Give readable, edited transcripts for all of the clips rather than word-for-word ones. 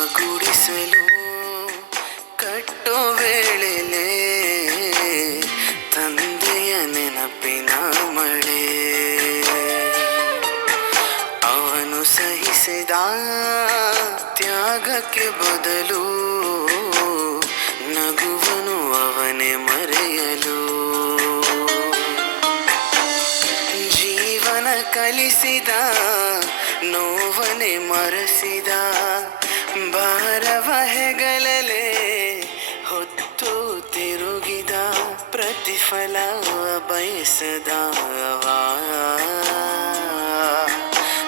ನೆನಪಗುಡಿಸಲು ಕಟ್ಟೋ ವೇಳೆಲೆ ತಂದೆಯ ನೆನಪಿನ ಮಳೆ. ಅವನು ಸಹಿಸಿದ ತ್ಯಾಗಕ್ಕೆ ಬದಲು ನಗುವನು ಅವನೇ ಮರೆಯಲು. ಜೀವನ ಕಲಿಸಿದ ನೋವನೆ ಮರೆಸಿದ ಭಾರವ ಹೆಗಲಲೆ ಹೊತ್ತು ತಿರುಗಿದ ಪ್ರತಿಫಲ ಬಯಸದವ.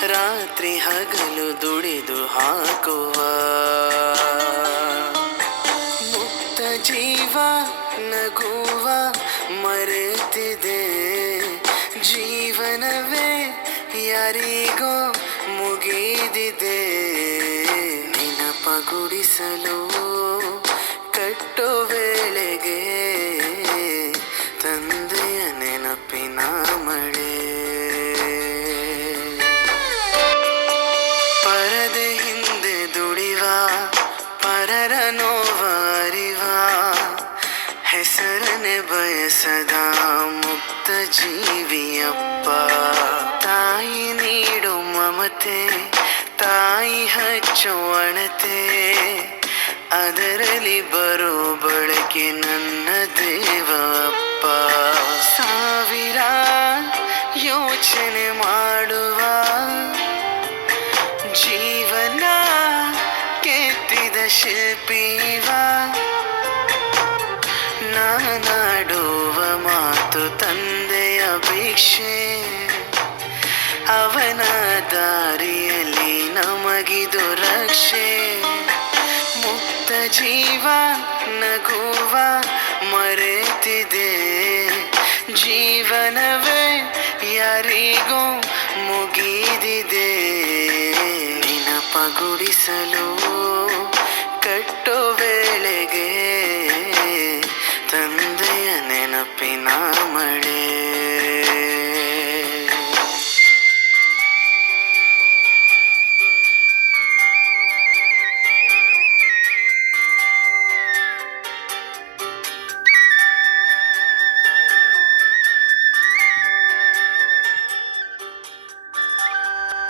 ರಾತ್ರಿ ಹಗಲು ದುಡಿದು ಹಾಕುವ ಮುಕ್ತ ಜೀವ ನಗುವ ಮರೆತಿದೆ. ಜೀವನವೇ ಯಾರಿಗೋ ಮುಗಿದಿದೆ. ನೆನಪಗುಡಿಸಲು ಕಟ್ಟೋ ವೇಳೆಗೆ ತಂದೆಯ ನೆನಪಿನ ಮಳೆ. ಪರದೆ ಹಿಂದೆ ದುಡಿವ ಪರರ ನೋವ ಅರಿವ ಹೆಸರನೆ ಬಯಸದ ಮುಕ್ತ ಜೀವಿಯಪ್ಪ. ತಾಯಿ ನೀಡು ಮಮತೆ ತಾಯಿ ಹಚ್ಚೋ ಅಣತೆ ಅದರಲ್ಲಿ ಬರೋ ಬಳಕೆ ನನ್ನ ದೇವಪ್ಪ. ಸಾವಿರ ಯೋಚನೆ ಮಾಡುವ ಜೀವನ ಕೆತ್ತಿದ ಶಿಲ್ಪಿವ. ನಾನಾಡುವ ಮಾತು ತಂದೆಯ ಭಿಕ್ಷೆ ಅವನ ದಾರಿಯಲ್ಲಿ ನಮಗಿದು ರಕ್ಷೆ. ಮುಕ್ತ ಜೀವ ನಗುವ ಮರೆತಿದೆ. ಜೀವನವೇ ಯಾರಿಗೂ ಮುಗಿದಿದೆ. ನೆನಪಗುಡಿಸಲು ಕಟ್ಟೋ